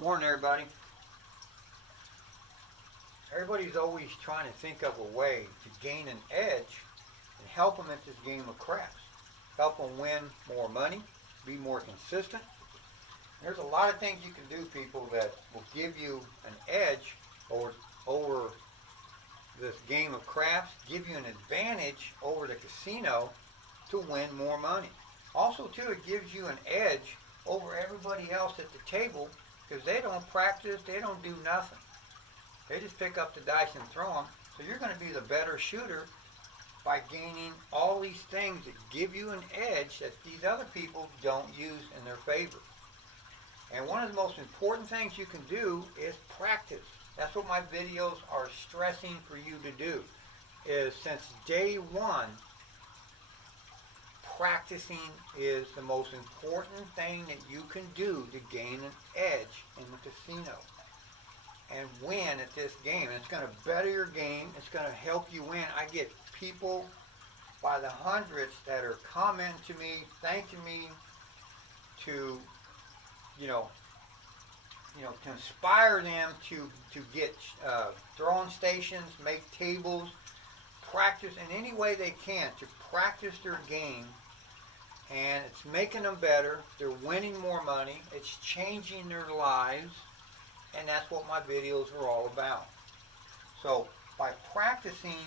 Morning, everybody. Everybody's always trying to think of a way to gain an edge and help them at this game of craps. Help them win more money, be more consistent. There's a lot of things you can do, people, that will give you an edge over this game of craps, give you an advantage over the casino to win more money. Also, too, it gives you an edge over everybody else at the table because they don't practice, they don't do nothing. They just pick up the dice and throw them. So you're going to be the better shooter by gaining all these things that give you an edge that these other people don't use in their favor. And one of the most important things you can do is practice. That's what my videos are stressing for you to do. Is since day one, practicing is the most important thing that you can do to gain an edge in the casino and win at this game. And it's going to better your game. It's going to help you win. I get people by the hundreds that are commenting to me, thanking me to, to inspire them to get throwing stations, make tables, practice in any way they can to practice their game. And it's making them better. They're winning more money. It's changing their lives. And that's what my videos are all about. So by practicing,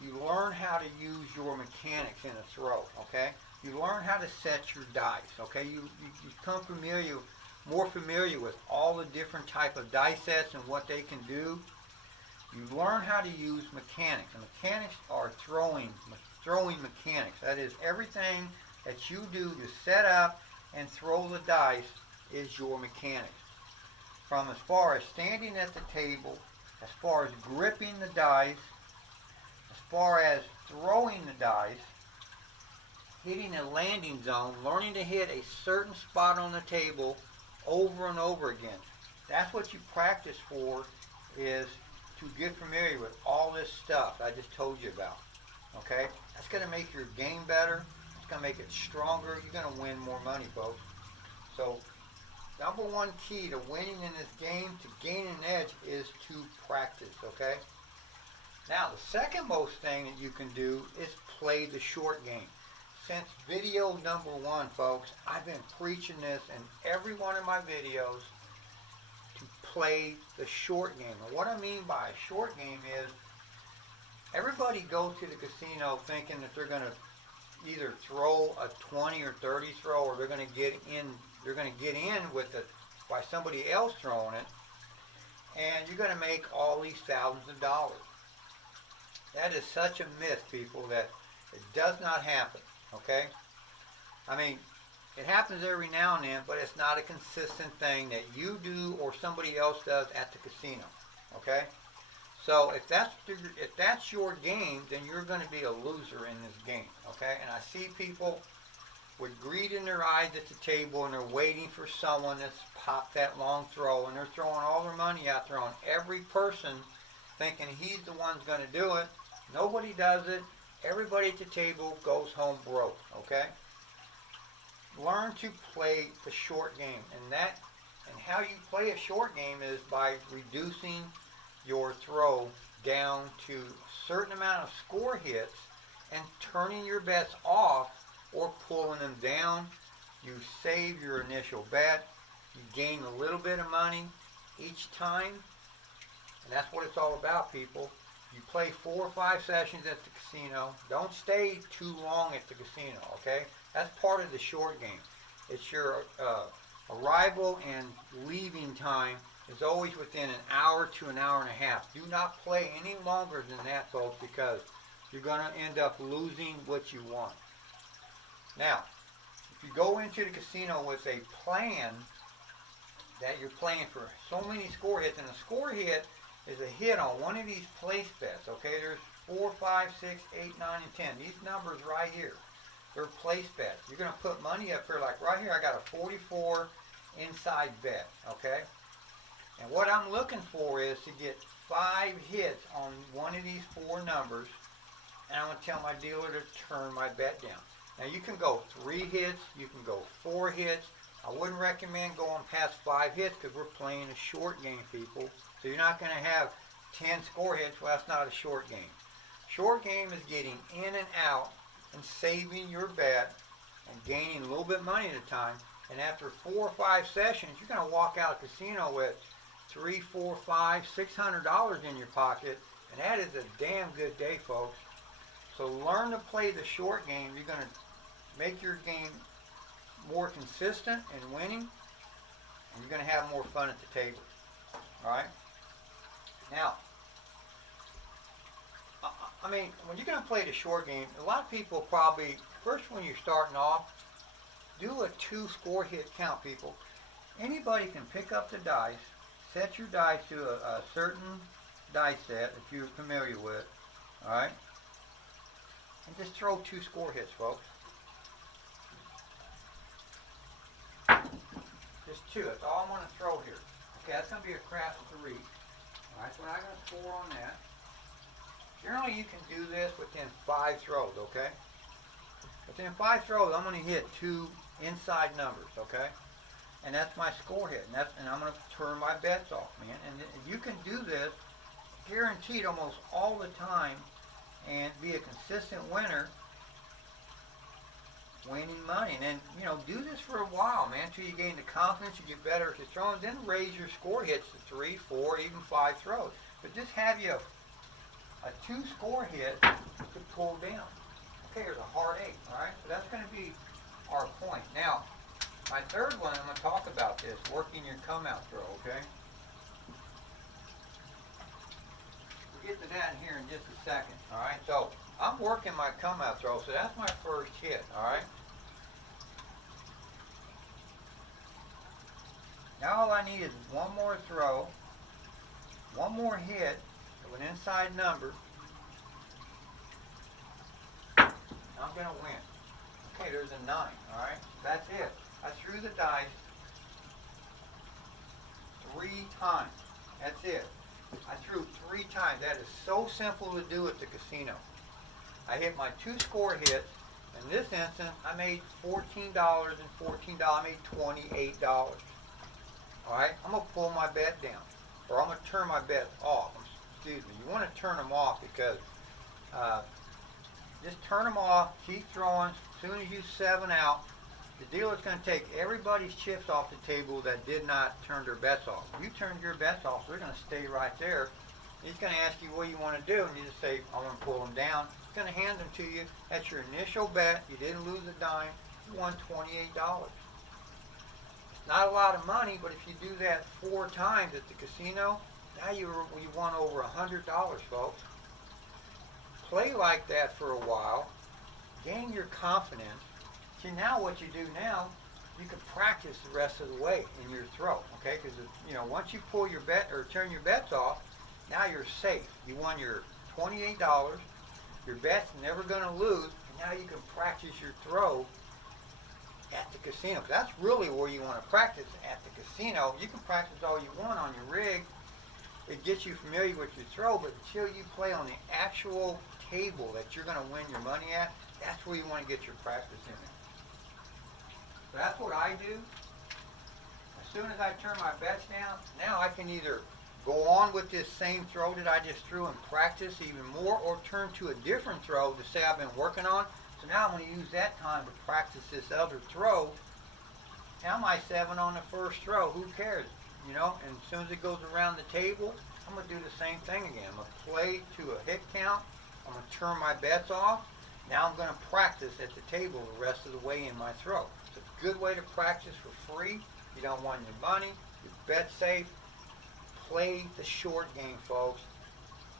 you learn how to use your mechanics in a throw, okay? You learn how to set your dice, okay? You become more familiar with all the different type of dice sets and what they can do. You learn how to use mechanics. And mechanics are throwing mechanics. That is, everything that you do to set up and throw the dice is your mechanics. From as far as standing at the table, as far as gripping the dice, as far as throwing the dice, hitting a landing zone, learning to hit a certain spot on the table over and over again. That's what you practice for, is to get familiar with all this stuff I just told you about. Okay? That's going to make your game better. It's going to make it stronger. You're going to win more money, folks. So, number one key to winning in this game, to gain an edge, is to practice, okay? Now, the second most thing that you can do is play the short game. Since video number one, folks, I've been preaching this in every one of my videos to play the short game. And what I mean by a short game is everybody goes to the casino thinking that they're going to either throw a 20 or 30 throw, or they're going to get in with it by somebody else throwing it, and you're going to make all these thousands of dollars. That is such a myth, people, that it does not happen, okay? I mean, it happens every now and then, but it's not a consistent thing that you do or somebody else does at the casino, okay? So if that's your game, then you're going to be a loser in this game, okay? And I see people with greed in their eyes at the table, and they're waiting for someone that's popped that long throw, and they're throwing all their money out there on every person, thinking he's the one who's going to do it. Nobody does it. Everybody at the table goes home broke, okay? Learn to play the short game, and how you play a short game is by reducing your throw down to a certain amount of score hits and turning your bets off or pulling them down. You save your initial bet. You gain a little bit of money each time. And that's what it's all about, people. You play 4 or 5 sessions at the casino. Don't stay too long at the casino, okay? That's part of the short game. It's your arrival and leaving time is always within an hour to an hour and a half. Do not play any longer than that, folks, because you're going to end up losing what you want. Now, if you go into the casino with a plan that you're playing for so many score hits, and a score hit is a hit on one of these place bets, okay? There's 4, 5, 6, 8, 9, and 10. These numbers right here, they're place bets. You're going to put money up here, like right here, I got a 44 inside bet, okay? And what I'm looking for is to get 5 hits on one of these 4 numbers, and I'm going to tell my dealer to turn my bet down. Now you can go 3 hits, you can go 4 hits, I wouldn't recommend going past 5 hits because we're playing a short game, people. So you're not going to have 10 score hits. Well, that's not a short game. Short game is getting in and out and saving your bet and gaining a little bit of money at a time. And after 4 or 5 sessions, you're going to walk out of the casino with $300, $400, $500, $600 in your pocket. And that is a damn good day, folks. So learn to play the short game. You're going to make your game more consistent and winning, and you're going to have more fun at the table. All right? Now, I mean, when you're going to play the short game, a lot of people probably, first when you're starting off, do a 2 score hit count, people. Anybody can pick up the dice, set your dice to a certain dice set that you're familiar with, all right? And just throw 2 score hits, folks. Just 2. That's all I'm going to throw here. Okay, that's going to be a craft 3. All right, so we're not going to score on that. Generally, you can do this within 5 throws, okay? Within 5 throws, I'm going to hit 2 inside numbers, okay? And that's my score hit. And I'm going to turn my bets off, man. And if you can do this, guaranteed almost all the time, and be a consistent winner, winning money. And then, you know, do this for a while, man, until you gain the confidence, you get better at your throwing, then raise your score hits to 3, 4, even 5 throws. But just have you a 2 score hit to pull down. Okay, there's a hard 8, all right? So that's going to be our point. Now, my third one, I'm going to talk about this, working your come-out throw, okay? We'll get to that here in just a second, all right? So I'm working my come-out throw, so that's my first hit, all right? Now all I need is one more throw, one more hit of an inside number. I'm going to win. Okay, there's a 9, all right? That's it. I threw the dice 3 times. That's it. I threw 3 times. That is so simple to do at the casino. I hit my 2 score hits. In this instance, I made $14 and $14. I made $28. All right? I'm going to pull my bet down, or I'm going to turn my bet off. Excuse me. You want to turn them off because just turn them off, keep throwing. As soon as you 7 out, the dealer's going to take everybody's chips off the table that did not turn their bets off. If you turned your bets off, they're going to stay right there. He's going to ask you what you want to do, and you just say, I want to pull them down. He's going to hand them to you. That's your initial bet. You didn't lose a dime. You won $28. It's not a lot of money, but if you do that 4 times at the casino, now you won over $100, folks. Play like that for a while. Gain your confidence. See, now what you do now, you can practice the rest of the way in your throw, okay? Because, you know, once you pull your bet or turn your bets off, now you're safe. You won your $28. Your bet's never going to lose. And now you can practice your throw at the casino. That's really where you want to practice, at the casino. You can practice all you want on your rig. It gets you familiar with your throw, but until you play on the actual table that you're going to win your money at, that's where you want to get your practice in it. So that's what I do. As soon as I turn my bets down, now I can either go on with this same throw that I just threw and practice even more, or turn to a different throw to say I've been working on. So now I'm going to use that time to practice this other throw. Now my 7 on the first throw, who cares? You know, and as soon as it goes around the table, I'm going to do the same thing again. I'm going to play to a hit count. I'm going to turn my bets off. Now I'm going to practice at the table the rest of the way in my throw. It's a good way to practice for free. You don't want your money. Your bet's safe. Play the short game, folks.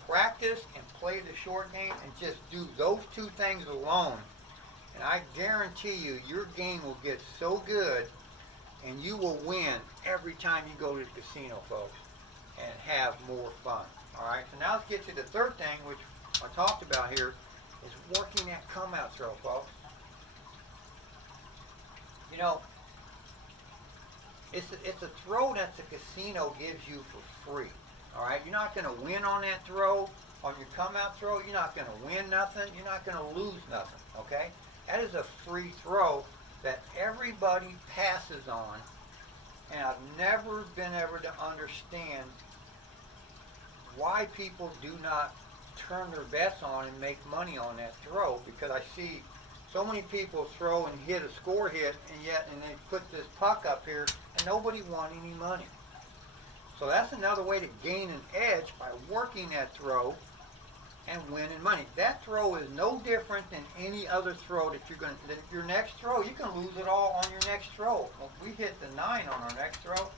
Practice and play the short game, and just do those 2 things alone. And I guarantee you, your game will get so good, and you will win every time you go to the casino, folks, and have more fun. All right, so now let's get to the third thing, which I talked about here, is working that come-out throw, folks. You know, it's a throw that the casino gives you for free. All right, you're not going to win on that throw, on your come-out throw. You're not going to win nothing. You're not going to lose nothing. Okay, that is a free throw that everybody passes on, and I've never been able to understand why people do not turn their bets on and make money on that throw, because I see so many people throw and hit a score hit, and they put this puck up here and nobody won any money. So that's another way to gain an edge, by working that throw and winning money. That throw is no different than any other throw that you're going to, your next throw, you can lose it all on your next throw. Well, we hit the 9 on our next throw,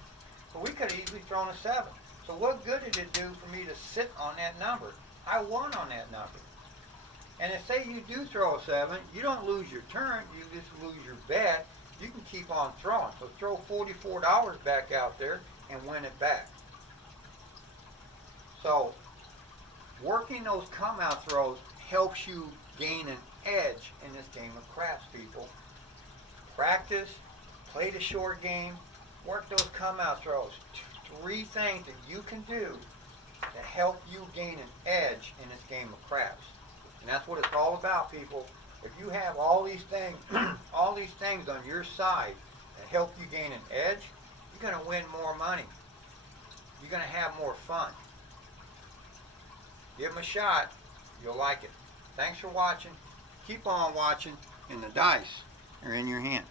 but we could have easily thrown a 7. So what good did it do for me to sit on that number? I won on that number. And if say you do throw a 7, you don't lose your turn, you just lose your bet. You can keep on throwing. So throw $44 back out there and win it back. So working those come out throws helps you gain an edge in this game of craps, people. Practice, play the short game, work those come out throws. 3 things that you can do to help you gain an edge in this game of craps. And that's what it's all about, people. If you have all these things, all these things on your side that help you gain an edge, you're going to win more money. You're going to have more fun. Give them a shot. You'll like it. Thanks for watching. Keep on watching, and the dice are in your hands.